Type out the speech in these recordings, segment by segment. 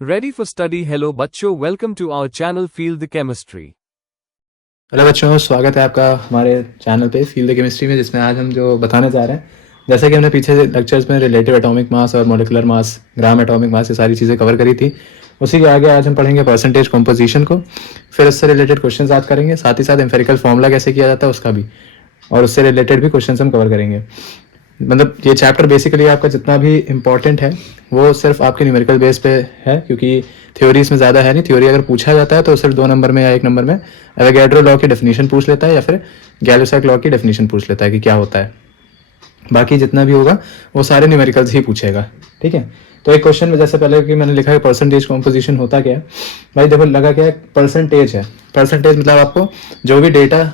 Ready for study? Hello बच्चों, welcome to our channel Feel the Chemistry। Hello बच्चों, स्वागत है आपका हमारे चैनल पे फील द केमिस्ट्री में, जिसमें आज हम जो बताने जा रहे हैं, जैसे कि हमने पीछे लेक्चर्स में रिलेटिव एटॉमिक मास और molecular mass, gram atomic mass, ये सारी चीज़ें कवर करी थी। उसी के आगे आज हम पढ़ेंगे परसेंटेज कॉम्पोजिशन को, फिर उससे रिलेटेड क्वेश्चन आज करेंगे, साथ ही साथ एम्फेरिकल फॉर्मूला कैसे किया जाता है उसका भी, और उससे रिलेटेड भी क्वेश्चन हम कवर करेंगे। मतलब ये चैप्टर बेसिकली आपका जितना भी इम्पॉर्टेंट है वो सिर्फ आपके न्यूमेरिकल बेस पे है, क्योंकि थ्योरी इसमें ज़्यादा है नहीं। थ्योरी अगर पूछा जाता है तो सिर्फ 2 नंबर में या 1 नंबर में एवोगैड्रो लॉ की डेफिनेशन पूछ लेता है या फिर गैलो-सैक लॉ की डेफिनेशन पूछ लेता है कि क्या होता है। बाकी जितना भी होगा वो सारे न्यूमेरिकल्स ही पूछेगा, ठीक है। तो एक क्वेश्चन में जैसे पहले कि मैंने लिखा है परसेंटेज कॉम्पोजिशन होता क्या है। भाई देखो, लगा क्या है, परसेंटेज है। परसेंटेज मतलब आपको जो भी डेटा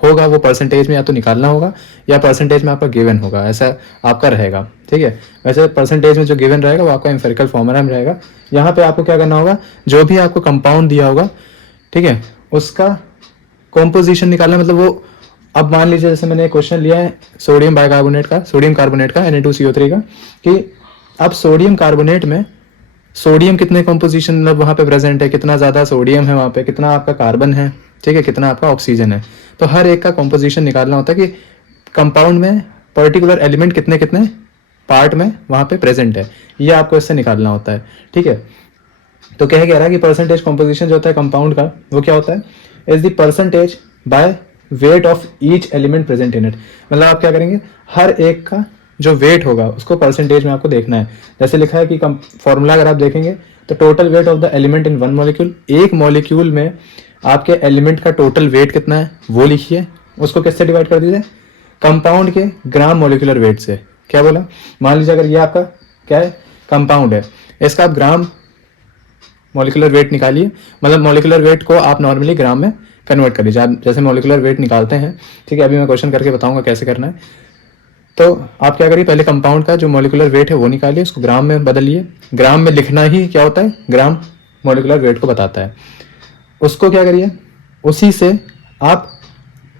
होगा वो परसेंटेज में या तो निकालना होगा या परसेंटेज में आपका गिवन होगा, ऐसा आपका रहेगा, ठीक है। वैसे परसेंटेज में जो गिवन रहेगा वो आपका एम्फेरिकल फॉर्मूला में रहेगा। यहाँ पे आपको क्या करना होगा, जो भी आपको कंपाउंड दिया होगा, ठीक है, उसका कॉम्पोजिशन निकालना। मतलब वो, अब मान लीजिए जैसे मैंने क्वेश्चन लिया है सोडियम बाइकार्बोनेट का, सोडियम कार्बोनेट का, Na2CO3 का, कि अब सोडियम कार्बोनेट में सोडियम कितने कॉम्पोजिशन मतलब वहाँ पे प्रेजेंट है, कितना ज़्यादा सोडियम है वहाँ पे, कितना आपका कार्बन है, ठीक है, कितना आपका ऑक्सीजन है। तो हर एक का कॉम्पोजिशन निकालना होता है कि कंपाउंड में पर्टिकुलर एलिमेंट कितने कितने पार्ट में वहाँ पे प्रेजेंट है, ये आपको इससे निकालना होता है, ठीक है। तो कह रहा है कि परसेंटेज कॉम्पोजिशन जो होता है कंपाउंड का, वो क्या होता है, is the percentage by weight of each element present in it. मतलब आप क्या करेंगे, हर एक का जो वेट होगा उसको परसेंटेज में आपको देखना है। जैसे लिखा है कि फॉर्मूला अगर आप देखेंगे तो total weight of the element in one molecule, एक मॉलिक्यूल में आपके एलिमेंट का टोटल वेट कितना है वो लिखिए, उसको किससे डिवाइड कर दीजिए, कंपाउंड के ग्राम मॉलिक्यूलर वेट से। क्या बोला, मान लीजिए अगर ये आपका क्या है, कंपाउंड है, इसका आप ग्राम मॉलिक्यूलर वेट निकालिए। मतलब मॉलिक्यूलर वेट को आप नॉर्मली ग्राम में कन्वर्ट कर लीजिए। आप जैसे मॉलिक्यूलर वेट निकालते हैं, ठीक है, अभी मैं क्वेश्चन करके बताऊंगा कैसे करना है। तो आप क्या करिए, पहले कंपाउंड का जो मॉलिक्यूलर वेट है वो निकालिए, उसको ग्राम में बदलिए। ग्राम में लिखना ही क्या होता है, ग्राम मॉलिक्यूलर वेट को बताता है। उसको क्या करिए, उसी से आप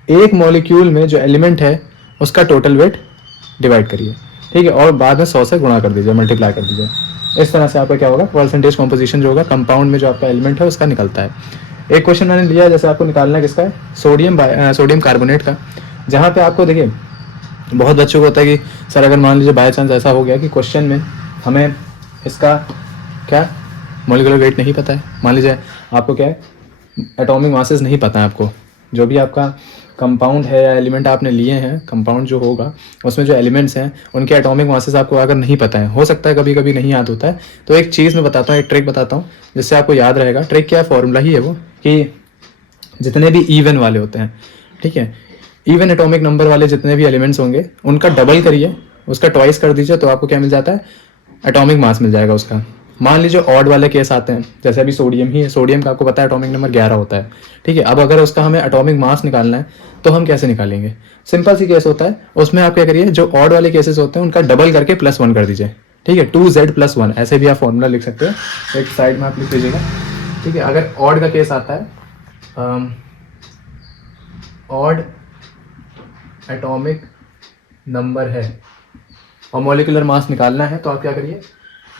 एक मॉलिक्यूल में जो एलिमेंट है उसका टोटल वेट डिवाइड करिए, ठीक है, और बाद में 100 से गुणा कर दीजिए, मल्टीप्लाई कर दीजिए। इस तरह से आपका क्या होगा, परसेंटेज कॉम्पोजिशन जो होगा कंपाउंड में जो आपका एलिमेंट है उसका निकलता है। एक क्वेश्चन मैंने लिया है, जैसे आपको निकालना है किसका है, सोडियम कार्बोनेट का, जहाँ पे आपको देखिए बहुत बच्चों को होता है कि सर अगर मान लीजिए बाय चांस ऐसा हो गया कि क्वेश्चन में हमें इसका क्या मॉलिक्यूलर वेट नहीं पता है, मान लीजिए आपको क्या है, एटॉमिक मासेस नहीं पता है आपको, जो भी आपका कंपाउंड है या एलिमेंट आपने लिए हैं, कंपाउंड जो होगा उसमें जो एलिमेंट्स हैं उनके एटॉमिक मासेस आपको अगर नहीं पता है, हो सकता है कभी कभी नहीं याद होता है, तो एक चीज़ मैं बताता हूँ, एक ट्रिक बताता हूँ जिससे आपको याद रहेगा। ट्रिक क्या है, फॉर्मूला ही है वो, कि जितने भी इवन वाले होते हैं, ठीक है, इवन एटॉमिक नंबर वाले जितने भी एलिमेंट्स होंगे उनका डबल करिए, उसका ट्वाइस कर दीजिए, तो आपको क्या मिल जाता है, एटॉमिक मास मिल जाएगा उसका। मान लीजिए ऑड वाले केस आते हैं, जैसे अभी सोडियम ही है, सोडियम का आपको पता है एटॉमिक नंबर 11 होता है, ठीक है। अब अगर उसका हमें एटॉमिक मास निकालना है तो हम कैसे निकालेंगे, सिंपल सी केस होता है, उसमें आप क्या करिए, जो ऑड वाले केसेस होते हैं उनका डबल करके +1 कर दीजिए, ठीक है, 2z+1, ऐसे भी आप फॉर्मूला लिख सकते हैं, एक साइड में आप लिख लीजिएगा, ठीक है। अगर ऑड का केस आता है, ऑड एटॉमिक नंबर है और मॉलिक्यूलर मास निकालना है, तो आप क्या करिए,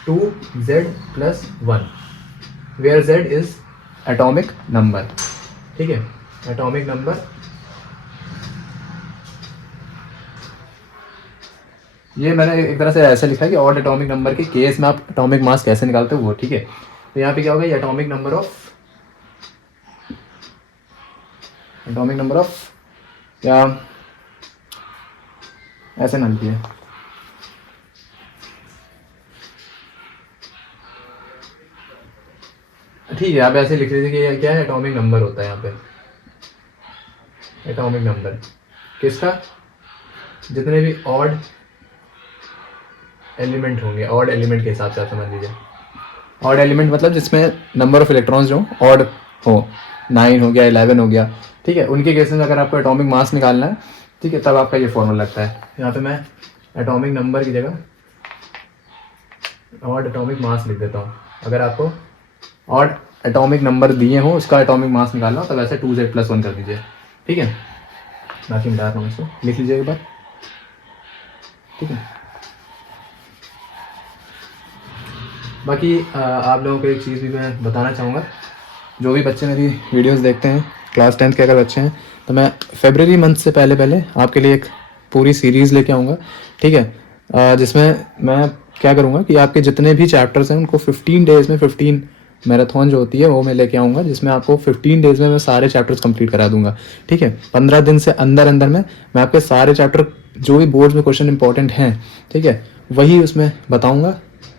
2z+1, where z is atomic number, ठीक है, एटॉमिक नंबर। ये मैंने एक तरह से ऐसा लिखा है कि ऑड एटॉमिक नंबर के केस में आप एटॉमिक मास कैसे निकालते हो वो, ठीक है। तो यहाँ पे क्या होगा, ये एटॉमिक नंबर ऑफ या ऐसे ना लिखिए, ठीक है, आप ऐसे लिख लीजिए कि ये क्या है, एटॉमिक नंबर होता है यहाँ पे, एटॉमिक नंबर किसका, जितने भी ऑड एलिमेंट होंगे, ऑड एलिमेंट के हिसाब से आप समझ लीजिए। ऑड एलिमेंट मतलब जिसमें नंबर ऑफ इलेक्ट्रॉन्स जो ऑड हो, 9 हो गया, 11 हो गया, ठीक है, उनके केसेस में अगर आपको एटॉमिक मास निकालना है, ठीक है, तब आपका ये फॉर्मूला लगता है। यहाँ पे मैं एटॉमिक नंबर की जगह ऑड एटॉमिक मास लिख देता हूँ। अगर आपको ऑड एटॉमिक नंबर दिए हो उसका एटॉमिक मास निकालना हो, तब ऐसे 2z+1 कर दीजिए, ठीक है। बाकी मिटा रहा हूँ इसको, लिख लीजिए एक बार, ठीक है। बाकी आप लोगों को एक चीज़ भी मैं बताना चाहूँगा, जो भी बच्चे मेरी वीडियोस देखते हैं, क्लास 10th के अगर बच्चे हैं, तो मैं फरवरी मंथ से पहले पहले आपके लिए एक पूरी सीरीज़ लेके आऊँगा, ठीक है, जिसमें मैं क्या करूँगा कि आपके जितने भी चैप्टर्स हैं उनको 15 डेज़ में 15 मैराथन जो होती है वो मैं लेके आऊँगा, जिसमें आपको 15 डेज़ में मैं सारे चैप्टर्स कंप्लीट करा दूंगा, ठीक है। 15 दिन से अंदर अंदर में मैं आपके सारे चैप्टर जो भी बोर्ड्स में क्वेश्चन इंपॉर्टेंट हैं, ठीक है, वही उसमें बताऊँगा।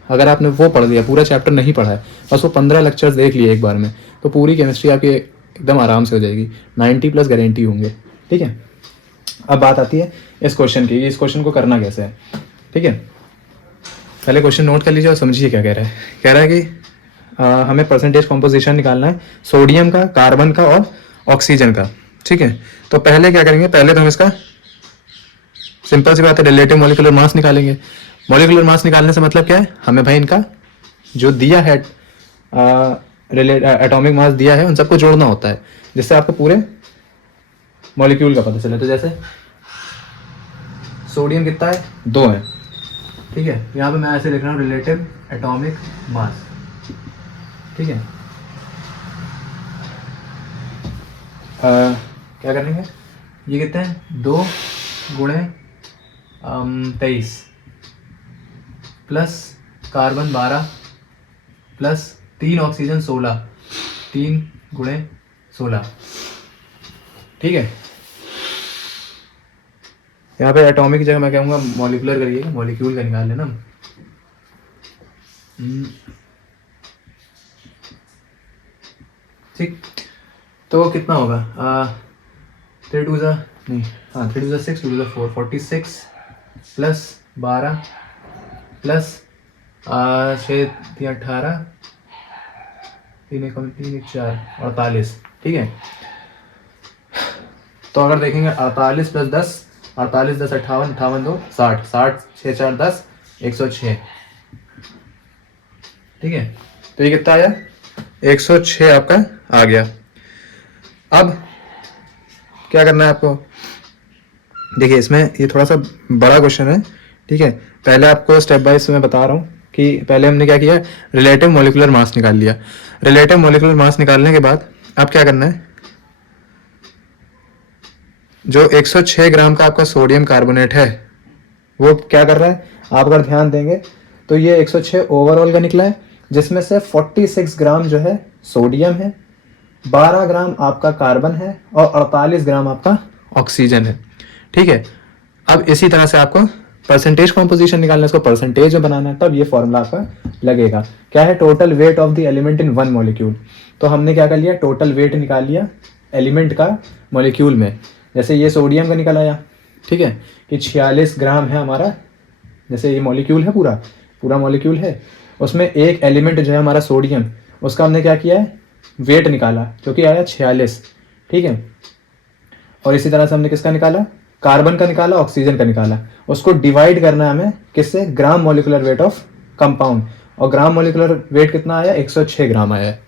अगर आपने वो पढ़ लिया, पूरा चैप्टर नहीं पढ़ा है, बस वो 15 लेक्चर्स देख लिए एक बार में, तो पूरी केमिस्ट्री आपकी एकदम आराम से हो जाएगी, 90+ गारंटी होंगे, ठीक है। अब बात आती है इस क्वेश्चन की, इस क्वेश्चन को करना कैसे है, ठीक है। पहले क्वेश्चन नोट कर लीजिए और समझिए क्या कह रहा है। कह रहा है कि हमें परसेंटेज कॉम्पोजिशन निकालना है सोडियम का, कार्बन का और ऑक्सीजन का, ठीक है। तो पहले क्या करेंगे, पहले तो हम इसका सिंपल सी बात है रिलेटिव मॉलिक्यूलर मास निकालेंगे। मॉलिक्यूलर मास निकालने से मतलब क्या है, हमें भाई इनका जो दिया है एटॉमिक मास दिया है उन सबको जोड़ना होता है, जिससे आपको पूरे मॉलिक्यूल का पता चले। तो जैसे सोडियम कितना है, 2 है, ठीक है। यहाँ पे मैं ऐसे लिख रहा हूँ रिलेटिव एटॉमिक मास, ठीक है। क्या करेंगे, ये कितने हैं, 2 गुणे 23 प्लस कार्बन 12 प्लस 3 ऑक्सीजन 16, 3 गुणे 16, ठीक है। यहाँ पे एटॉमिक की जगह मैं कहूँगा मॉलिक्यूलर करिएगा, मॉलिक्यूल का निकाल लेना। ठीक, तो कितना होगा, 3 2 नहीं, हाँ 3 2 6, 2 2 4, 46 प्लस 12 प्लस 6 3 18, 3 1 3 1 4, 48, ठीक है। तो अगर देखेंगे 48 प्लस 10, 48 10 58, 58 2 60, 60 6 4 10, 106, ठीक है। तो ये कितना आया, 106 आपका आ गया। अब क्या करना है आपको, देखिए इसमें ये थोड़ा सा बड़ा क्वेश्चन है, ठीक है। पहले आपको स्टेप बाय स्टेप मैं बता रहा हूँ कि पहले हमने क्या किया, रिलेटिव मॉलिक्यूलर मास निकाल लिया। रिलेटिव मॉलिक्यूलर मास निकालने के बाद अब क्या करना है, जो 106 ग्राम का आपका सोडियम कार्बोनेट है वो क्या कर रहा है, आप अगर ध्यान देंगे तो ये 106 ओवरऑल का निकला है, जिसमें से 46 ग्राम जो है सोडियम है, 12 ग्राम आपका कार्बन है और 48 ग्राम आपका ऑक्सीजन है, ठीक है। अब इसी तरह से आपको परसेंटेज कॉम्पोजिशन निकालना है, इसको परसेंटेज में बनाना है, तब ये फॉर्मूला आपका लगेगा। क्या है, total weight of the element in one molecule. तो हमने क्या कर लिया, टोटल वेट निकाल लिया एलिमेंट का मॉलिक्यूल में। जैसे ये सोडियम का निकल आया, ठीक है, कि 46 ग्राम है हमारा, जैसे ये मॉलिक्यूल है पूरा पूरा मॉलिक्यूल है, उसमें एक एलिमेंट जो है हमारा सोडियम, उसका हमने क्या किया है, वेट निकाला, क्योंकि आया 46, ठीक है। और इसी तरह से हमने किसका निकाला, कार्बन का निकाला, ऑक्सीजन का निकाला। उसको डिवाइड करना है हमें किससे, gram molecular weight of compound, और ग्राम मॉलिक्यूलर वेट कितना आया, 106 ग्राम आया है।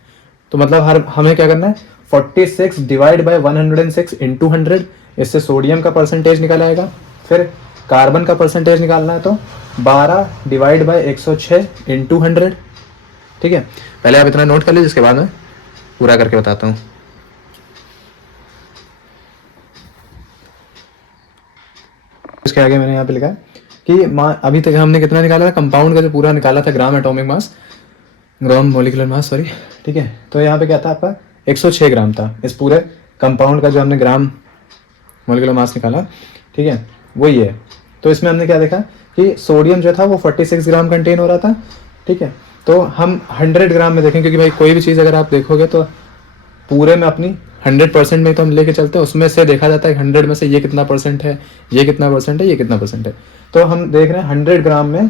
तो मतलब हमें क्या करना है, 46 डिवाइड बाय 106 इंटू 100, इससे सोडियम का परसेंटेज निकल आएगा। फिर कार्बन का परसेंटेज निकालना है तो 12 डिवाइड बाय 106 इंटू 100, ठीक है। पहले आप इतना नोट कर लीजिए, जिसके बाद मैं पूरा करके बताता हूँ। इसके आगे मैंने यहाँ पे लिखा कि अभी तक हमने कितना निकाला था, कंपाउंड का जो पूरा निकाला था, gram atomic mass, gram molecular mass, sorry, ठीक है। तो यहाँ पे क्या था आपका, 106 ग्राम था इस पूरे कंपाउंड का, जो हमने ग्राम मॉलिक्यूलर मास निकाला, ठीक है, वही है। तो इसमें हमने क्या देखा कि सोडियम जो था वो 46 ग्राम कंटेन हो रहा था, ठीक है। तो हम 100 ग्राम में देखें, क्योंकि भाई कोई भी चीज़ अगर आप देखोगे तो पूरे में अपनी 100% में तो हम लेके चलते हैं, उसमें से देखा जाता है 100 में से ये कितना परसेंट है, ये कितना परसेंट है, ये कितना परसेंट है। तो हम देख रहे हैं 100 ग्राम में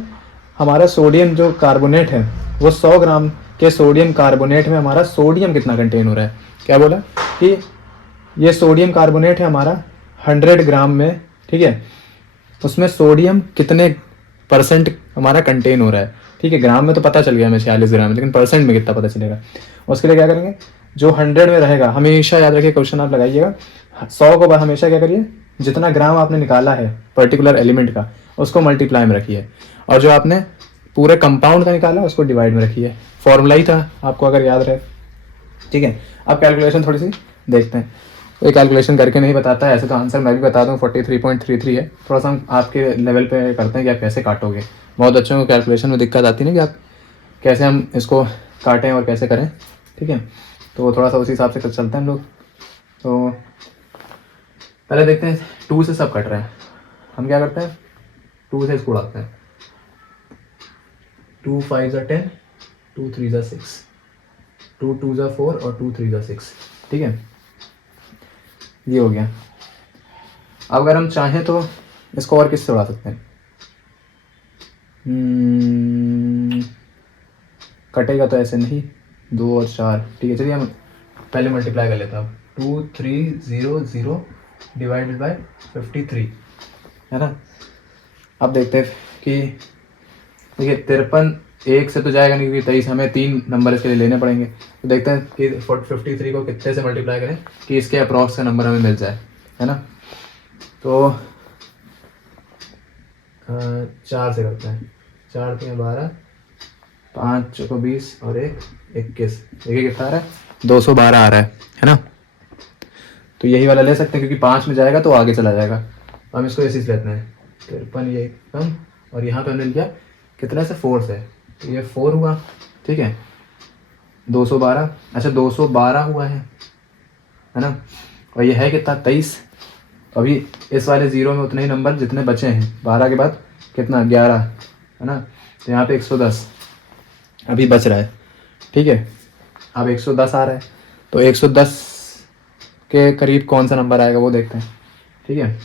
हमारा सोडियम जो कार्बोनेट है वो 100 ग्राम के सोडियम कार्बोनेट में हमारा सोडियम कितना कंटेन हो रहा है। क्या बोला कि ये सोडियम कार्बोनेट है हमारा 100 ग्राम में, ठीक है, उसमें सोडियम कितने परसेंट हमारा कंटेन हो रहा है, ठीक है। ग्राम में तो पता चल गया हमें 46 ग्राम, लेकिन परसेंट में कितना पता चलेगा, उसके लिए क्या करेंगे, जो 100 में रहेगा, हमेशा याद रखिए, क्वेश्चन आप लगाइएगा, 100 को हमेशा क्या करिए, जितना ग्राम आपने निकाला है पर्टिकुलर एलिमेंट का, उसको मल्टीप्लाई में रखिए, और जो आपने पूरे कंपाउंड का निकाला, उसको डिवाइड में रखिए। फॉर्मूला ही था आपको अगर याद रहे, ठीक है। अब कैलकुलेशन थोड़ी सी देखते हैं। ये कैलकुलेशन करके नहीं बताता है, ऐसे तो आंसर मैं भी बता दूँ 43.33 है। थोड़ा सा हम आपके लेवल पे करते हैं कि आप कैसे काटोगे। बहुत बच्चों को कैलकुलेशन में दिक्कत आती है ना कि आप कैसे हम इसको काटें और कैसे करें, ठीक है। तो थोड़ा सा उसी हिसाब से चलते हैं हम लोग। तो पहले देखते हैं 2 से सब कट रहे हैं, हम क्या करते हैं 2 से इसको उड़ाते हैं। 2 5 ज़ा 10, 2 3 ज़ा 6, 2 2 ज़ा 4 और 2 3 ज़ा 6, ठीक है। ये हो गया। अब अगर हम चाहें तो इसको और किससे उड़ा सकते हैं, कटेगा तो ऐसे नहीं, 2 और 4, ठीक है। चलिए हम पहले मल्टीप्लाई कर लेते हैं। 2 3 0 0 डिवाइडेड बाय 53, है ना। अब देखते हैं कि देखिए 53 1 से तो जाएगा नहीं, क्योंकि 23 हमें 3 नंबर इसके लिए लेने पड़ेंगे। तो देखते हैं कि 53 को कितने से मल्टीप्लाई करें कि इसके अप्रॉक्स का नंबर हमें मिल जाए, है ना। तो 4 से करते हैं। 4 3 12, 5 चौको 20 और 1 21। देखिए कितना आ रहा है, 212 आ रहा है ना। तो यही वाला ले सकते हैं, क्योंकि 5 में जाएगा तो आगे चला जाएगा। तो हम इसको ऐसे लेते हैं 53, ये कम, और यहाँ पे हमने लिया कितना से 4 से, तो ये 4 हुआ, ठीक है। 212, अच्छा 212 हुआ है ना। और ये है कितना 23। अभी इस वाले ज़ीरो में उतने ही नंबर जितने बचे हैं, 12 के बाद कितना 11, है ना। तो यहाँ पे 110 अभी बच रहा है, ठीक है। अब 110 आ रहा है, तो 110 के करीब कौन सा नंबर आएगा वो देखते हैं, ठीक है।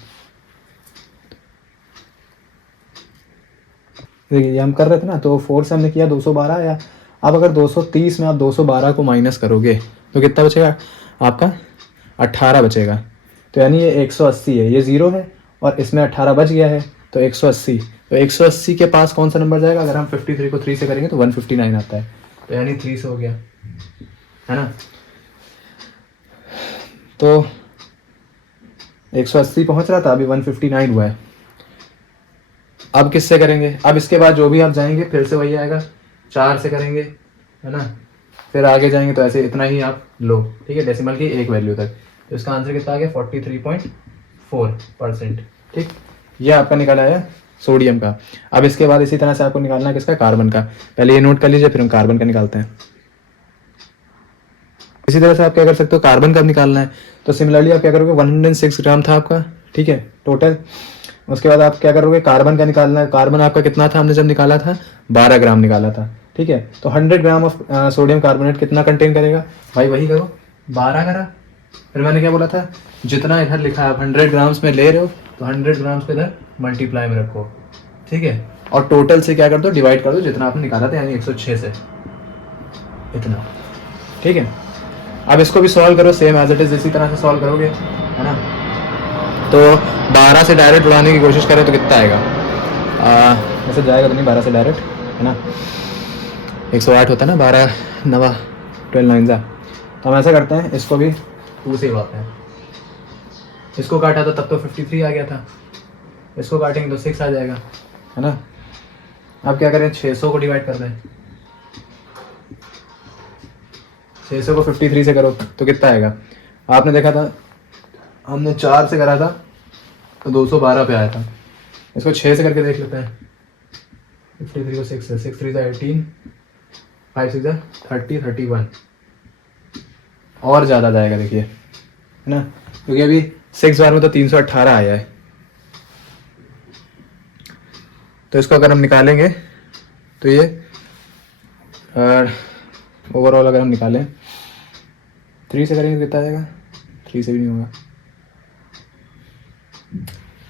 देखिए ये हम कर रहे थे ना, तो 4 से हमने किया 212 आया। अब अगर 230 में आप 212 को माइनस करोगे तो कितना बचेगा आपका, 18 बचेगा। तो यानी ये 180 है, ये ज़ीरो है और इसमें 18 बच गया है, तो 180। तो 180 के पास कौन सा नंबर जाएगा, अगर हम 53 को 3 से करेंगे तो 159 आता है, तो यानी 3 से हो गया, है ना। तो 180 पहुंच रहा था, अभी 159 हुआ है। अब किससे करेंगे, अब इसके बाद जो भी आप जाएंगे फिर से वही आएगा, 4 से करेंगे, है ना। फिर आगे जाएंगे तो ऐसे इतना ही आप लो, ठीक है, डेसिमल की एक वैल्यू तक। तो इसका आंसर कितना आ गया 43.4%, ठीक। ये आपका निकाला है सोडियम का। अब इसके बाद इसी तरह से आपको निकालना है किसका, कार्बन का। पहले ये नोट कर लीजिए, फिर हम कार्बन का निकालते हैं। इसी तरह से आप क्या कर सकते हो, कार्बन का निकालना है तो सिमिलरली आप क्या करोगे, 106 ग्राम था आपका, ठीक है, टोटल। उसके बाद आप क्या करोगे, कार्बन का निकालना है। कार्बन आपका कितना था, हमने जब निकाला था 12 ग्राम निकाला था, ठीक है। तो 100 ग्राम ऑफ सोडियम कार्बोनेट कितना कंटेन करेगा, भाई वही करो 12 करा। फिर मैंने क्या बोला था, जितना इधर लिखा है आप 100 ग्राम्स में ले रहे हो तो 100 ग्राम्स को इधर मल्टीप्लाई में रखो, ठीक है। और टोटल से क्या कर दो, डिवाइड कर दो जितना आपने निकाला था, यानी 106 से इतना, ठीक है। अब इसको भी सॉल्व करो सेम एज इट इज, इसी तरह से सॉल्व करोगे, है ना। तो 12 से डायरेक्ट उड़ाने की कोशिश करें तो कितना आएगा, वैसे जाएगा तो नहीं 12 से डायरेक्ट, है ना। 108 होता है ना, 12 9 12 9 जा। तो हम ऐसा करते हैं, इसको भी 2 से उड़ाते हैं। इसको काटा था तब तो 53 आ गया था, इसको काटेंगे तो 6 आ जाएगा, है ना। अब क्या करें, 600 को डिवाइड कर दें। 600 को 53 से करो तो कितना आएगा, आपने देखा था हमने 4 से करा था तो 212 पे आया था। इसको 6 से करके देख लेते हैं। 53 को 6 से, 6 3 18, 5 6 30 31, और ज़्यादा जाएगा देखिए, है ना, क्योंकि अभी 6 बार में तो 318 आया है। तो इसको अगर हम निकालेंगे तो ये ओवरऑल अगर हम निकालें 3 से करेंगे कितना आएगा, 3 से भी नहीं होगा।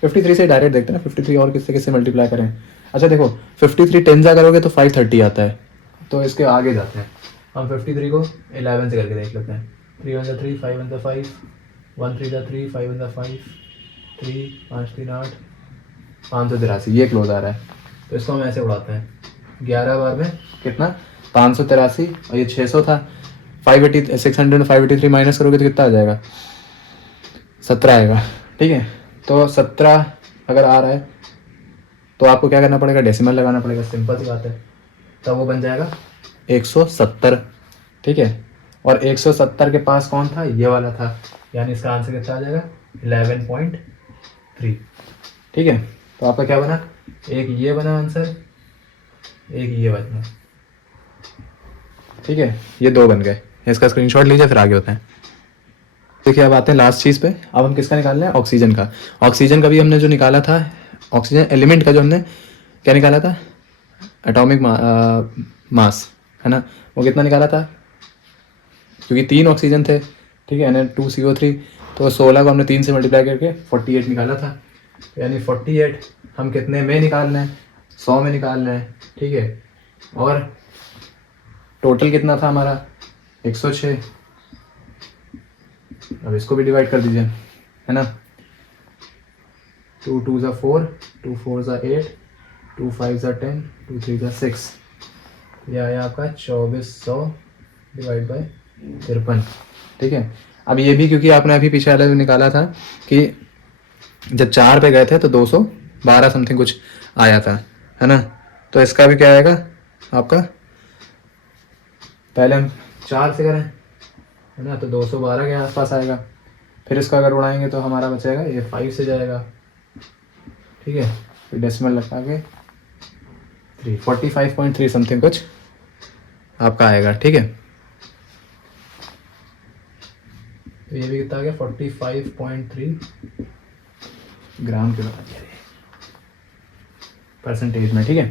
53 से डायरेक्ट देखते हैं ना, 53 और किससे किससे मल्टीप्लाई करें। अच्छा देखो 53 10 जा करोगे तो 530 आता है, तो इसके आगे जाते हैं हम। 53 को 11 से करके देख लेते हैं। 3 1 3 5 1 5, 1 3 3 5 1 5, 3 5 3 8, 583, ये क्लोज आ रहा है। तो इसको हम ऐसे उड़ाते हैं, 11 बार में कितना 583, और ये 600 था, 600 में 583 माइनस करोगे तो कितना आ जाएगा, 17 आएगा, ठीक है। तो 17 अगर आ रहा है तो आपको क्या करना पड़ेगा, डेसिमल लगाना पड़ेगा, सिंपल सी बात है। तब वो बन जाएगा 170, ठीक है। और 170 के पास कौन था, ये वाला था, यानी इसका आंसर कितना आ जाएगा 11.3, ठीक है। तो आपका क्या बना, एक ये बना आंसर, एक ये बना, ठीक है। ये दो बन गए, इसका स्क्रीनशॉट लीजिए फिर आगे होते हैं। देखिए अब आते हैं लास्ट चीज़ पे। अब हम किसका निकाल रहे हैं, ऑक्सीजन का। ऑक्सीजन का भी हमने जो निकाला था, ऑक्सीजन एलिमेंट का जो हमने क्या निकाला था, एटॉमिक मास, है ना, वो कितना निकाला था, क्योंकि 3 ऑक्सीजन थे, ठीक है, Na2CO3, तो 16 को हमने 3 से मल्टीप्लाई करके 48 निकाला था। यानी 48 हम कितने में निकाल रहे हैं, 100 में निकाल रहे हैं, ठीक है। और टोटल कितना था हमारा 106। अब इसको भी डिवाइड कर दीजिए, है ना, 2 2 4, 2 4 8, 2 5 10, 2 3 6, यह आया आपका 2400 डिवाइड बाई 53, ठीक है। अब ये भी क्योंकि आपने अभी पीछे वाले निकाला था कि जब 4 पे गए थे तो 212 समथिंग कुछ आया था, है ना। तो इसका भी क्या आएगा आपका, पहले हम 4 से करें, है ना, तो 212 के आसपास आएगा। फिर इसका अगर उड़ाएंगे तो हमारा बचेगा ये 5 से जाएगा, ठीक है। फिर डेसिमल लगा के 45.3 समथिंग कुछ आपका आएगा, ठीक है। तो ये भी कितना आ गया 45.3 ग्राम के बराबर परसेंटेज में, ठीक है।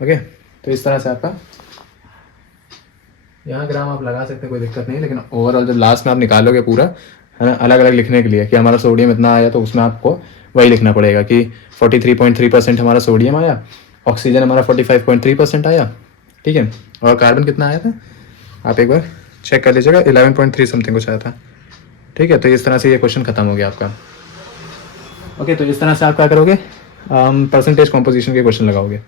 ओके, तो इस तरह से आपका यहाँ ग्राम आप लगा सकते हैं, कोई दिक्कत नहीं, लेकिन ओवरऑल जब लास्ट में आप निकालोगे पूरा, है ना, अलग अलग लिखने के लिए कि हमारा सोडियम इतना आया, तो उसमें आपको वही लिखना पड़ेगा कि 43.3% हमारा सोडियम आया, ऑक्सीजन हमारा 45.3% आया, ठीक है। और कार्बन कितना आया था, आप एक बार चेक कर लीजिएगा, 11.3 समथिंग कुछ आया था, ठीक है। तो इस तरह से ये क्वेश्चन खत्म हो गया आपका। ओके, तो इस तरह से आप क्या करोगे, परसेंटेज कॉम्पोजिशन के क्वेश्चन लगाओगे।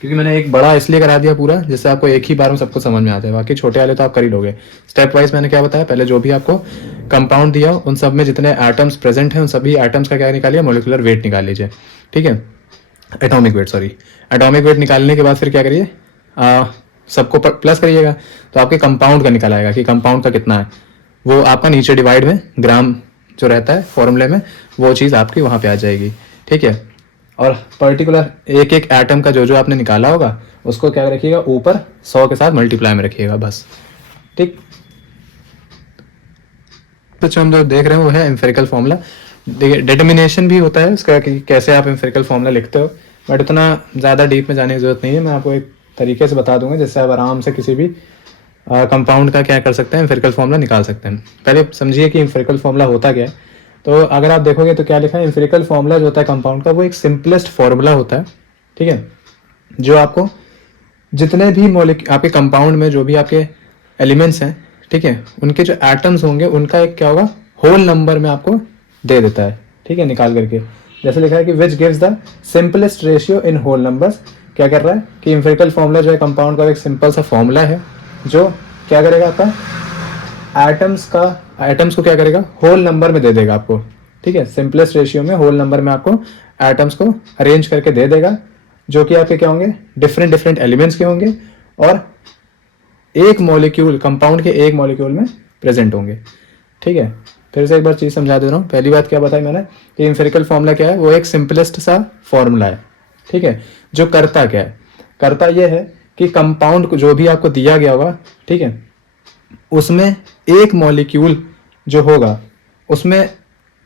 क्योंकि मैंने एक बड़ा इसलिए करा दिया पूरा, जिससे आपको एक ही बार में सबको समझ में आता है, बाकी छोटे वाले तो आप कर ही लोगे। स्टेप वाइज मैंने क्या बताया, पहले जो भी आपको कंपाउंड दिया उन सब में जितने एटम्स प्रेजेंट हैं उन सभी एटम्स का क्या निकालिए, मोलिकुलर वेट निकाल लीजिए, ठीक है, atomic weight, sorry, atomic weight निकालने के बाद फिर क्या करिए, सबको प्लस करिएगा, तो आपके कंपाउंड का निकल आएगा कि कंपाउंड का कितना है, वो आपका नीचे डिवाइड में ग्राम जो रहता है फॉर्मूले में, वो चीज़ आपकी वहाँ पे आ जाएगी, ठीक है। और पर्टिकुलर एक एक एटम का जो जो आपने निकाला होगा उसको क्या रखिएगा, ऊपर 100 के साथ मल्टीप्लाई में रखिएगा, बस, ठीक। तो जो हम जो देख रहे हैं वो है एम्फेरिकल फॉर्मूला। देखिए डिटर्मिनेशन भी होता है इसका कि कैसे आप एम्फेरिकल फॉर्मूला लिखते हो, बट उतना ज़्यादा डीप में जाने की जरूरत नहीं है, मैं आपको एक तरीके से बता दूंगा जिससे आप आराम से किसी भी कंपाउंड का क्या कर सकते हैं, एम्फेरिकल फॉर्मूला निकाल सकते हैं। पहले समझिए कि एम्फेरिकल फॉर्मूला होता क्या है। तो अगर आप देखोगे तो क्या लिखा है, एम्फेरिकल फॉर्मूला जो होता है कंपाउंड का, वो एक सिंपलेस्ट फॉर्मूला होता है, ठीक है, जो आपको जितने भी आपके कंपाउंड में जो भी आपके एलिमेंट्स हैं, ठीक है, उनके जो एटम्स होंगे उनका एक क्या होगा, होल नंबर में आपको दे देता है, ठीक है, निकाल करके। जैसे लिखा है कि which gives the simplest ratio in whole numbers. क्या कर रहा है कि एम्फेरिकल फॉर्मूला जो है कंपाउंड का एक सिंपल सा फॉर्मूला है जो क्या करेगा, आपका एटम्स को क्या करेगा, होल नंबर में दे देगा आपको, ठीक है, सिंपलेस्ट रेशियो में होल नंबर में आपको एटम्स को अरेंज करके दे देगा, जो कि आपके क्या होंगे, डिफरेंट डिफरेंट एलिमेंट्स के होंगे और एक मॉलिक्यूल, कंपाउंड के एक मॉलिक्यूल में प्रेजेंट होंगे, ठीक है। फिर से एक बार चीज़ समझा दे रहा हूँ। पहली बात क्या बताई मैंने कि एम्फेरिकल फॉर्मूला क्या है, वो एक सिंपलेस्ट सा फॉर्मूला है, ठीक है, जो करता क्या है, करता ये है कि कंपाउंड को जो भी आपको दिया गया होगा, ठीक है, उसमें एक मॉलिक्यूल जो होगा, उसमें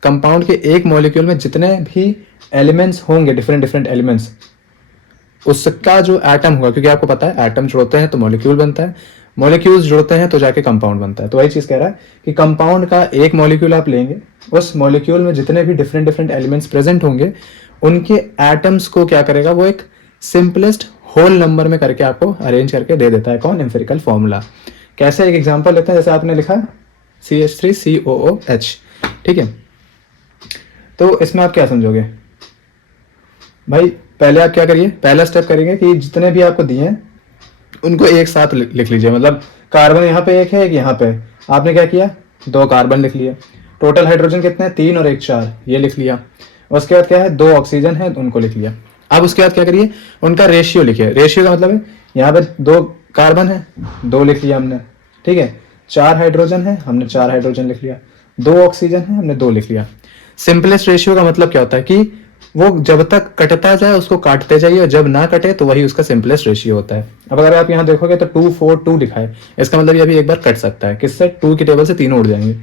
कंपाउंड के एक मॉलिक्यूल में जितने भी एलिमेंट्स होंगे, डिफरेंट डिफरेंट एलिमेंट्स, उसका जो एटम होगा, क्योंकि आपको पता है एटम जुड़ते हैं तो मॉलिक्यूल बनता है, मॉलिक्यूल्स जुड़ते हैं तो जाके कंपाउंड बनता है। तो वही चीज़ कह रहा है कि कंपाउंड का एक मॉलिक्यूल आप लेंगे, उस मॉलिक्यूल में जितने भी डिफरेंट डिफरेंट एलिमेंट्स प्रेजेंट होंगे उनके एटम्स को क्या करेगा, वो एक सिंपलेस्ट होल नंबर में करके आपको अरेंज करके दे देता है। कौन, एम्फेरिकल फॉर्मूला। कैसे, एक एग्जांपल लेते हैं, जैसे आपने लिखा CH3COOH, ठीक है, तो इसमें आप क्या समझोगे भाई, पहले आप क्या करिए, पहला स्टेप करेंगे कि जितने भी आपको दिए हैं उनको एक साथ लिख लीजिए। मतलब कार्बन यहाँ पे एक है, एक यहाँ पे, आपने क्या किया, 2 कार्बन लिख लिए। टोटल हाइड्रोजन कितने हैं, 3 और 1 4, ये लिख लिया। उसके बाद क्या है, 2 ऑक्सीजन है, उनको लिख लिया। अब उसके बाद क्या करिए, उनका रेशियो लिखिए। रेशियो का मतलब है यहाँ पे 2 कार्बन है, 2 लिख लिया हमने, ठीक है। 4 हाइड्रोजन है, हमने 4 हाइड्रोजन लिख लिया। 2 ऑक्सीजन है, हमने 2 लिख लिया। सिंपलेस्ट रेशियो का मतलब क्या होता है कि वो जब तक कटता जाए उसको काटते जाइए, और जब ना कटे तो वही उसका सिंपलेस्ट रेशियो होता है। अब अगर आप यहाँ देखोगे तो 2 4 2 लिखा है, इसका मतलब ये अभी एक बार कट सकता है। किससे, 2 की टेबल से तीनों उड़ जाएंगे,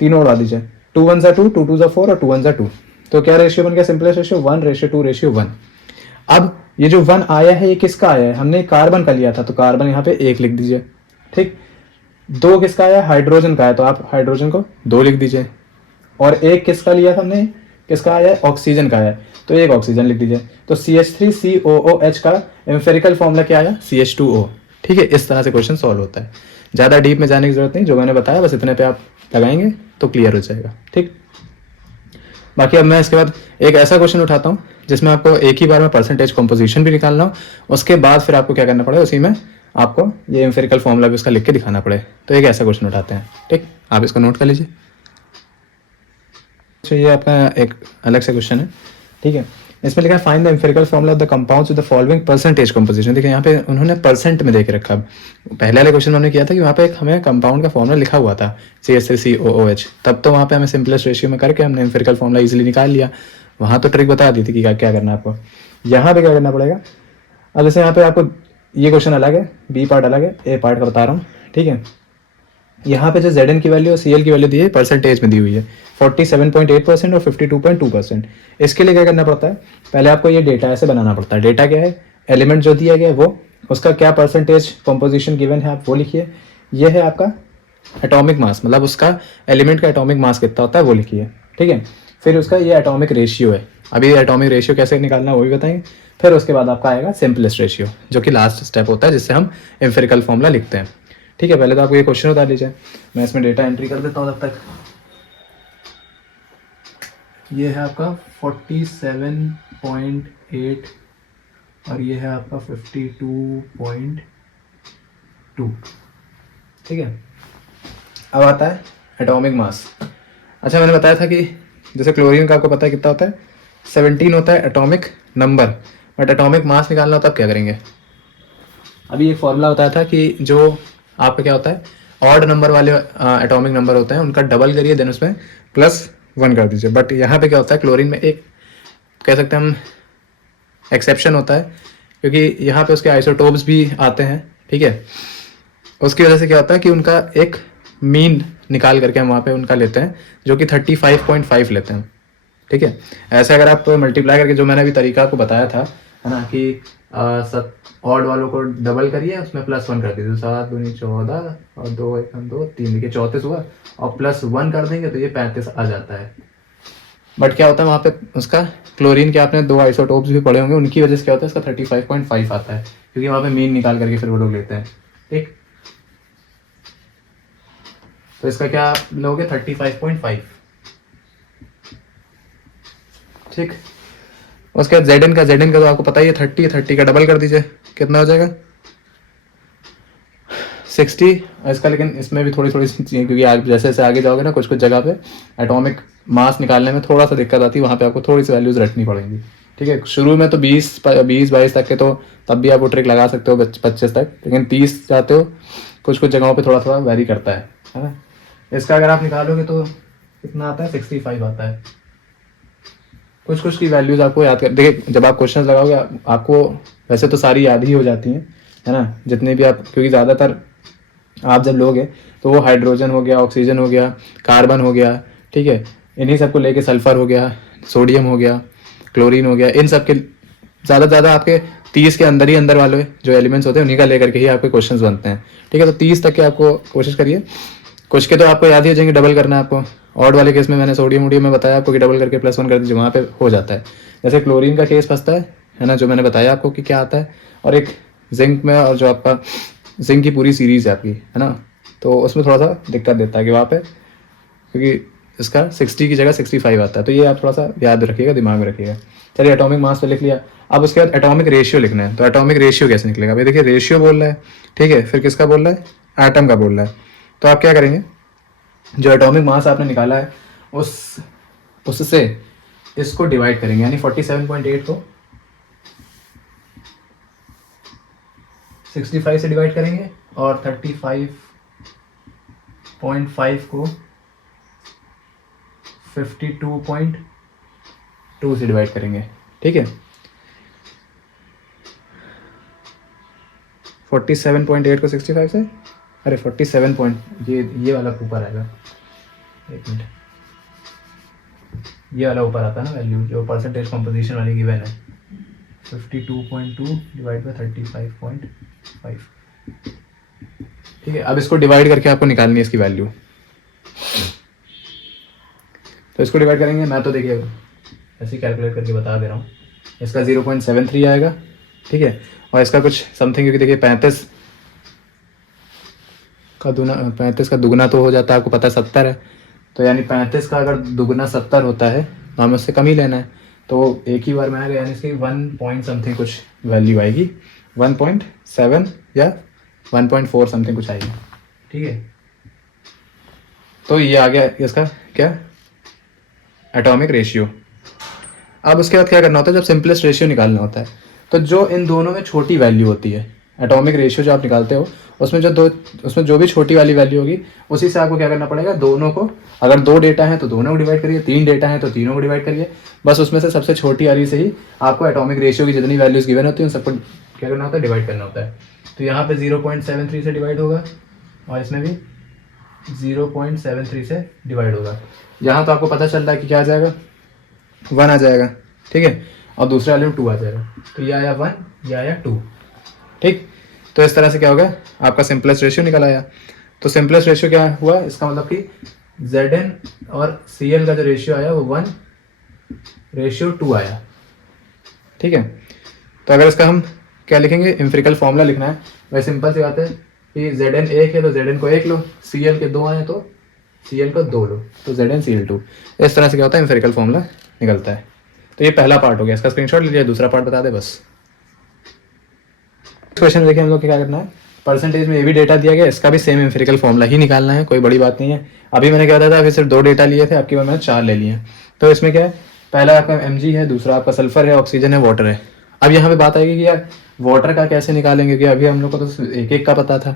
तीनों उड़ा दीजिए। 2 1 2, 2 2 4 और 2 1 2। तो क्या रेशियो बन गया, सिंपलेस्ट रेशियो 1:2:1। अब ये जो 1 आया है ये किसका आया है, हमने कार्बन का लिया था, तो कार्बन यहाँ पे 1 लिख दीजिए, ठीक। 2 किसका आया, हाइड्रोजन का है, तो आप हाइड्रोजन को 2 लिख दीजिए। और 1 किसका लिया था हमने, किसका आया है, ऑक्सीजन का है, तो 1 ऑक्सीजन लिख दीजिए। तो CH3COOH का एम्फेरिकल फॉर्मूला क्या आया, CH2O। ठीक है, इस तरह से क्वेश्चन सॉल्व होता है। ज़्यादा डीप में जाने की जरूरत नहीं, जो मैंने बताया बस इतने पे आप लगाएंगे तो क्लियर हो जाएगा, ठीक। बाकी अब मैं इसके बाद एक ऐसा क्वेश्चन उठाता हूँ जिसमें आपको एक ही बार में परसेंटेज कॉम्पोजिशन भी निकालना हो, उसके बाद फिर आपको क्या करना पड़ेगा, उसी में आपको ये एम्फेरिकल फॉर्मूला भी उसका लिख के दिखाना पड़े। तो एक ऐसा क्वेश्चन उठाते हैं, ठीक, आप इसको नोट कर लीजिए। तो ये आपका एक अलग से क्वेश्चन है, ठीक है। इसमें लिखा है find the empirical formula of the compounds with the following percentage composition. देखिए यहाँ पे उन्होंने परसेंट में देके रखा। पहले वाले क्वेश्चन में हमने किया था कि वहाँ पे हमें कंपाउंड का फॉर्मूला लिखा हुआ था CH3COOH, तब तो वहाँ पे हमें सिंपलेस्ट रेशियो में करके हमने एम्फेरिकल फॉर्मूला इजीली निकाल लिया। वहाँ तो ट्रिक बता दी थी कि क्या करना है आपको। यहाँ पे क्या करना पड़ेगा, अब जैसे यहाँ पे आपको ये क्वेश्चन अलग है, बी पार्ट अलग है, ए पार्ट का बता रहा हूँ, ठीक है। यहाँ पे जो Zn की वैल्यू और Cl की वैल्यू दी है परसेंटेज में दी हुई है, 47.8% और 52.2%। इसके लिए क्या करना पड़ता है, पहले आपको ये डेटा ऐसे बनाना पड़ता है। डेटा क्या है, एलिमेंट जो दिया गया है वो, उसका क्या परसेंटेज कॉम्पोजिशन गिवन है आप वो लिखिए। ये है आपका एटॉमिक मास, मतलब उसका एलिमेंट का एटॉमिक मास कितना होता है वो लिखिए, ठीक है। फिर उसका ये एटॉमिक रेशियो है, अभी एटॉमिक रेशियो कैसे निकालना है वो भी बताएंगे। फिर उसके बाद आपका आएगा सिंपलेस्ट रेशियो, जो कि लास्ट स्टेप होता है जिससे हम एम्फेरिकल फॉर्मूला लिखते हैं, ठीक है। पहले तो आपको ये क्वेश्चन बता लीजिए, मैं इसमें डेटा एंट्री कर देता हूँ तब तक। ये है आपका 47.8 और ये है आपका 52.2, ठीक है। अब आता है एटॉमिक मास। अच्छा, मैंने बताया था कि जैसे क्लोरीन का आपको पता है कितना होता है, 17 होता है atomic number, but atomic mass निकालना होता है, अब क्या करेंगे। अभी एक फॉर्मूला बताया था कि जो आपका क्या होता है, ऑड नंबर वाले एटॉमिक नंबर होते हैं उनका डबल करिए, देन उसमें +1 कर दीजिए। बट यहाँ पे क्या होता है, क्लोरीन में एक कह सकते हैं हम एक्सेप्शन होता है, क्योंकि यहाँ पे उसके आइसोटोप्स भी आते हैं, ठीक है। उसकी वजह से क्या होता है कि उनका एक मीन निकाल करके हम वहाँ पे उनका लेते हैं, जो कि 35.5 लेते हैं, ठीक है। ऐसे अगर आप मल्टीप्लाई करके, जो मैंने अभी तरीका आपको बताया था, है ना, कि ऑड वालों को डबल करिए, उसमें +1 कर दीजिए, 7 दूनी 14 और 2 1 2 3, देखिए 34 हुआ, और +1 कर देंगे तो ये 35 आ जाता है। बट क्या होता है वहाँ पे उसका क्लोरीन के आपने 2 आइसोटोप्स भी पढ़े होंगे, उनकी वजह से क्या होता है इसका 35.5 आता है, क्योंकि वहाँ पे मीन निकाल करके फिर वो लोग लेते हैं, ठीक। तो इसका क्या लोगे, 35.5, ठीक। उसके बाद Zn का तो आपको पता ही है 30 का डबल कर दीजिए, कितना हो जाएगा 60। इसका लेकिन इसमें भी थोड़ी सी चीज़ें, क्योंकि आज जैसे जैसे आगे जाओगे ना, कुछ जगह पे एटॉमिक मास निकालने में थोड़ा सा दिक्कत आती है, वहाँ पे आपको थोड़ी सी वैल्यूज रखनी पड़ेंगी, ठीक है। शुरू में तो 20-22 तक के तो तब भी आप वो ट्रिक लगा सकते हो, 25 तक, लेकिन 30 जाते हो कुछ जगहों पे थोड़ा वेरी करता है ना। इसका अगर आप निकालोगे तो कितना आता है, 65 आता है। कुछ की वैल्यूज आपको याद कर, देखिए जब आप क्वेश्चन लगाओगे आपको वैसे तो सारी याद ही हो जाती हैं, है ना, जितने भी आप, क्योंकि ज़्यादातर आप जब लोगे तो वो हाइड्रोजन हो गया, ऑक्सीजन हो गया, कार्बन हो गया, ठीक है, इन्हीं सबको लेके सल्फर हो गया, सोडियम हो गया, क्लोरीन हो गया, इन सब के ज़्यादा आपके 30 के अंदर ही अंदर वाले जो एलिमेंट्स होते हैं उन्हीं का लेकर के ही आपके क्वेश्चन बनते हैं, ठीक है। तो 30 तक के आपको कोशिश करिए, कुछ के तो आपको याद ही हो जाएंगे, डबल करना है आपको। ऑड वाले केस में मैंने सोडियम में बताया आपको कि डबल करके +1 कर दीजिए, वहाँ पे हो जाता है। जैसे क्लोरीन का केस फंसता है ना, जो मैंने बताया आपको कि क्या आता है, और एक जिंक में, और जो आपका जिंक की पूरी सीरीज है आपकी, है ना, तो उसमें थोड़ा सा दिक्कत देता है कि वहाँ पे, क्योंकि इसका 60 की जगह 65 आता है। तो ये आप थोड़ा सा याद रखिएगा, दिमाग में रखिएगा। चलिए एटॉमिक मास तो लिख लिया, अब उसके बाद एटॉमिक रेशियो लिखना है। तो एटॉमिक रेशियो कैसे निकलेगा भाई, देखिए रेशियो बोल रहा है, ठीक है, फिर किसका बोल रहा है, एटम का बोल रहा है। तो आप क्या करेंगे, जो एटॉमिक मास आपने निकाला है उससे इसको डिवाइड करेंगे, यानी 47.8 को 65 से डिवाइड करेंगे और 35.5 को 52.2 से डिवाइड करेंगे, ठीक है। 47.8 को 65 से, अरे 47 पॉइंट, ये वाला ऊपर आएगा, एक मिनट, ये वाला ऊपर आता है ना वैल्यू, जो परसेंटेज कंपोजिशन वाली गिवन है, 52.2 डिवाइड बाय 35.5, ठीक है। अब इसको डिवाइड करके आपको निकालनी है इसकी वैल्यू। तो इसको डिवाइड करेंगे, मैं तो देखिए ऐसे ही कैलकुलेट करके बता दे रहा हूँ। इसका 0.73 आएगा, ठीक है, और इसका कुछ समथिंग, क्योंकि देखिए 35 का दुगना तो हो जाता है, आपको पता है 70 है, तो यानी 35 का अगर दुगना 70 होता है तो हमें उससे कम ही लेना है। तो एक ही बार में आएगा, यानी इसकी 1 पॉइंट समथिंग कुछ वैल्यू आएगी, 1.7 या 1.4 समथिंग कुछ आएगी, ठीक है। तो ये आ गया इसका क्या, एटॉमिक रेशियो। अब उसके बाद क्या करना होता है, जब सिंपलेस्ट रेशियो निकालना होता है, तो जो इन दोनों में छोटी वैल्यू होती है, एटॉमिक रेशियो जो आप निकालते हो उसमें जो भी छोटी वाली वैल्यू होगी उसी से आपको क्या करना पड़ेगा, दोनों को, अगर 2 डेटा है तो दोनों को डिवाइड करिए, 3 डेटा है तो तीनों को डिवाइड करिए, बस उसमें से सबसे छोटी वाली से ही आपको एटॉमिक रेशियो की जितनी वैल्यूज गिवन होती है उन सबको क्या करना होता है, डिवाइड करना होता है। तो यहाँ पे 0.73 से डिवाइड होगा और इसमें भी 0.73 से डिवाइड होगा। यहाँ तो आपको पता चल रहा है कि क्या आ जाएगा, 1 आ जाएगा, ठीक है, और दूसरे वाले में 2 आ जाएगा। तो ये आया 1, ये आया 2, ठीक। तो इस तरह से क्या होगा, आपका सिंपलेस्ट रेशियो निकल आया। तो सिंपलेस्ट रेशियो क्या हुआ, इसका मतलब कि Zn और Cl का जो रेशियो आया वो 1:2 आया, ठीक है। तो अगर इसका हम क्या लिखेंगे, एम्पिरिकल फॉर्मूला लिखना है, वही सिंपल सी बात है कि Zn 1 है तो Zn को 1 लो, Cl के 2 आए तो Cl को 2 लो, तो Zn Cl2। इस तरह से क्या होता है, एम्पिरिकल फॉर्मूला निकलता है। तो ये पहला पार्ट हो गया, इसका स्क्रीनशॉट लीजिए, दूसरा पार्ट बता दे बस। क्वेश्चन देखिए हम लोग क्या करना है, परसेंटेज में ये भी डेटा दिया गया, इसका भी सेम एम्पिरिकल फॉर्मूला ही निकालना है, कोई बड़ी बात नहीं है। अभी मैंने क्या बताया था, अभी सिर्फ 2 डेटा लिए थे, आपकी बार मैंने 4 ले लिए हैं। तो इसमें क्या है, पहला आपका Mg है, दूसरा आपका सल्फर है, ऑक्सीजन है, वाटर है। अब यहाँ पे बात आएगी कि यार वाटर का कैसे निकालेंगे, क्योंकि अभी हम लोग को तो एक एक का पता था,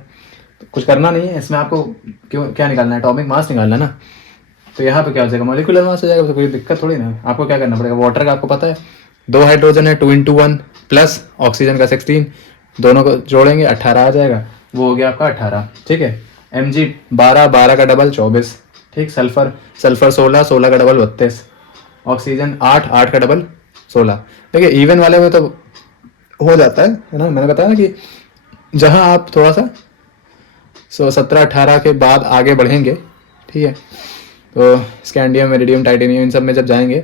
तो कुछ करना नहीं है इसमें, आपको क्या निकालना है, एटॉमिक मास निकालना ना। तो यहाँ पे क्या हो जाएगा, मॉलिक्यूलर मास हो जाएगा, तो कोई दिक्कत थोड़ी ना। आपको क्या करना पड़ेगा, वाटर का आपको पता है 2 हाइड्रोजन है, 2 × 1 प्लस ऑक्सीजन का 16, दोनों को जोड़ेंगे 18 आ जाएगा, वो हो गया आपका 18, ठीक है। Mg 12, 12 का डबल 24, ठीक। सल्फर 16, 16 का डबल 32, ऑक्सीजन 8, 8 का डबल 16। देखिए इवन वाले में तो हो जाता है ना, मैंने बताया ना कि जहाँ आप थोड़ा सा 17, 18 के बाद आगे बढ़ेंगे, ठीक है, तो स्कैंडियम, इरिडियम, टाइटेनियम इन सब में जब जाएंगे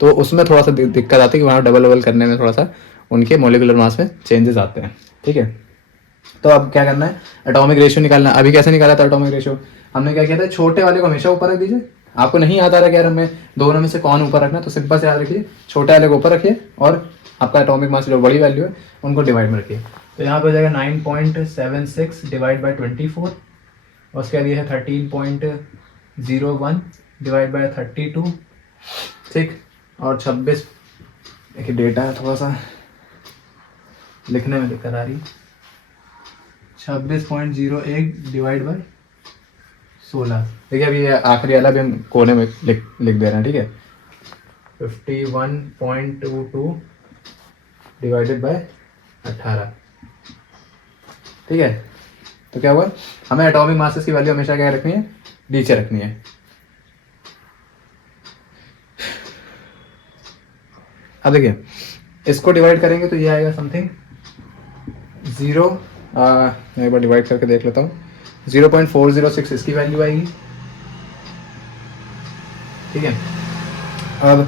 तो उसमें थोड़ा सा दिक्कत आती है कि वहाँ डबल करने में थोड़ा सा उनके मॉलिक्यूलर मास में चेंजेस आते हैं, ठीक है। तो अब क्या करना है, एटॉमिक रेशियो निकालना है। अभी कैसे निकाला था एटॉमिक रेशियो, हमने क्या किया था, छोटे वाले को हमेशा ऊपर रख दीजिए। आपको नहीं याद आ रहा कि यार हमें दोनों में से कौन ऊपर रखना, तो सिंपल से याद रखिए, छोटे वाले को ऊपर रखिए और आपका एटॉमिक मास जो बड़ी वैल्यू है उनको डिवाइड में रखिए। तो यहाँ पे हो जाएगा 9.76 डिवाइड बाई 24, और उसके बाद ये है 13.01 डिवाइड बाई 32, ठीक। और 26, देखिए डेटा है थोड़ा सा लिखने में दिक्कत आ रही, 26.01 डिवाइड बाई 16। देखिए अभी ये आखिरी वाला भी हम कोने में लिख दे रहे हैं, ठीक है। 51.22 डिवाइडेड बाय 18, ठीक है। तो क्या हुआ, हमें एटॉमिक मासेस की वैल्यू हमेशा क्या रखनी है, नीचे रखनी है। अब देखिए इसको डिवाइड करेंगे तो ये आएगा समथिंग 0, मैं एक बार डिवाइड करके देख लेता हूँ, 0.406 इसकी वैल्यू आएगी, ठीक है। अब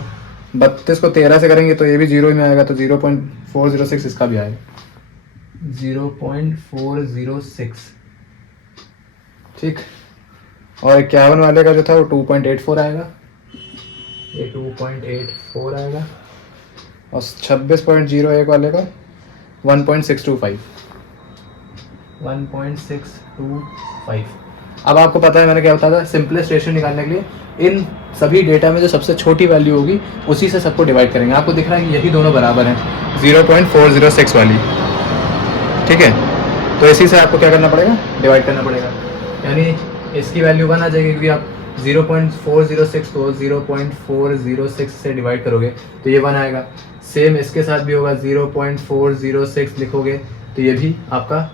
32 को 13 से करेंगे तो ये भी 0 में आएगा, तो 0.406 इसका भी आएगा, 0.406, ठीक। और 51 वाले का जो था वो 2.84 आएगा, ये 2.84 आएगा और 26.01 वाले का 1.625 1.625। अब आपको पता है मैंने क्या बताया था, सिंपलेस्ट रेशियो निकालने के लिए इन सभी डेटा में जो सबसे छोटी वैल्यू होगी उसी से सबको डिवाइड करेंगे। आपको दिख रहा है कि यही दोनों बराबर हैं 0.406 वाली, ठीक है। तो इसी से आपको क्या करना पड़ेगा, डिवाइड करना पड़ेगा, यानी इसकी वैल्यू 1 आ जाएगी क्योंकि आप 0.406 को 0.406 से डिवाइड करोगे तो ये 1 आएगा। सेम इसके साथ भी होगा, 0.406 लिखोगे तो ये भी आपका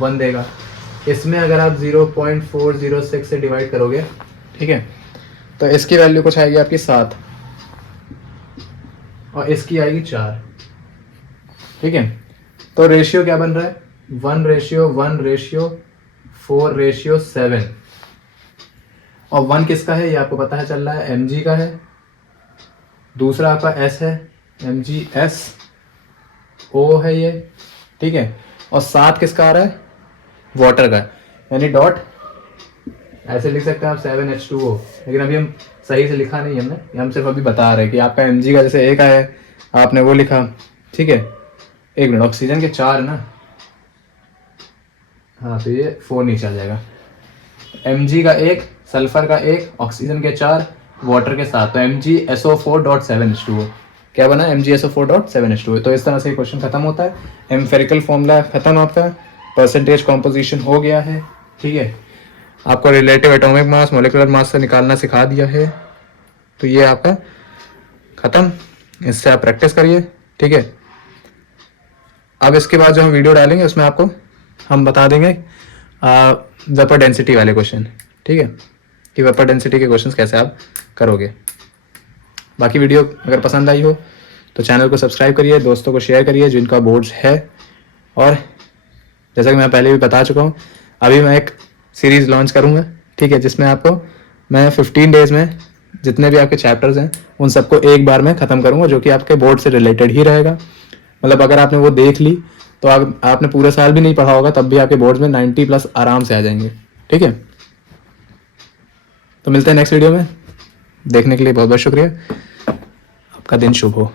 1 देगा। इसमें अगर आप 0.406 से डिवाइड करोगे, ठीक है, तो इसकी वैल्यू कुछ आएगी आपकी 7 और इसकी आएगी 4, ठीक है। तो रेशियो क्या बन रहा है, 1:1:4:7 और 1 किसका है ये आपको पता है चल रहा है, mg का है। दूसरा आपका s है, MgSO है ये, ठीक है। और 7 किसका आ रहा है, वाटर का, यानी डॉट ऐसे लिख सकते हैं आप 7H2O, लेकिन अभी हम सही से लिखा नहीं हमने, हम सिर्फ अभी बता रहे हैं कि आपका mg का जैसे एक आया है आपने वो लिखा, ठीक है। एक मिनट, ऑक्सीजन के 4 है ना, हाँ तो ये 4 नीचे आ जाएगा। mg का 1, सल्फर का 1, ऑक्सीजन के 4, वाटर के 7, तो MgSO4.7H2O क्या बना, MgSO4.7H2O। तो इस तरह से क्वेश्चन खत्म होता है, एम्फेरिकल फॉर्मूला खत्म होता है, परसेंटेज कॉम्पोजिशन हो गया है, ठीक है। आपको relative atomic mass molecular mass से निकालना सिखा दिया है, तो ये आपका खत्म। इससे आप प्रैक्टिस करिए, ठीक है। अब इसके बाद जो हम वीडियो डालेंगे उसमें आपको हम बता देंगे वेपर डेंसिटी वाले क्वेश्चन, ठीक है, कि वेपर डेंसिटी के क्वेश्चंस कैसे आप करोगे। बाकी वीडियो अगर पसंद आई हो तो चैनल को सब्सक्राइब करिए, दोस्तों को शेयर करिए जिनका बोर्ड्स है। और जैसा कि मैं पहले भी बता चुका हूँ, अभी मैं एक सीरीज़ लॉन्च करूँगा, ठीक है, जिसमें आपको मैं 15 डेज़ में जितने भी आपके चैप्टर्स हैं उन सबको एक बार में ख़त्म करूँगा, जो कि आपके बोर्ड से रिलेटेड ही रहेगा। मतलब अगर आपने वो देख ली तो आपने पूरे साल भी नहीं पढ़ा होगा तब भी आपके बोर्ड्स में 90+ आराम से आ जाएंगे, ठीक है। तो मिलते हैं नेक्स्ट वीडियो में, देखने के लिए बहुत बहुत शुक्रिया, आपका दिन शुभ हो।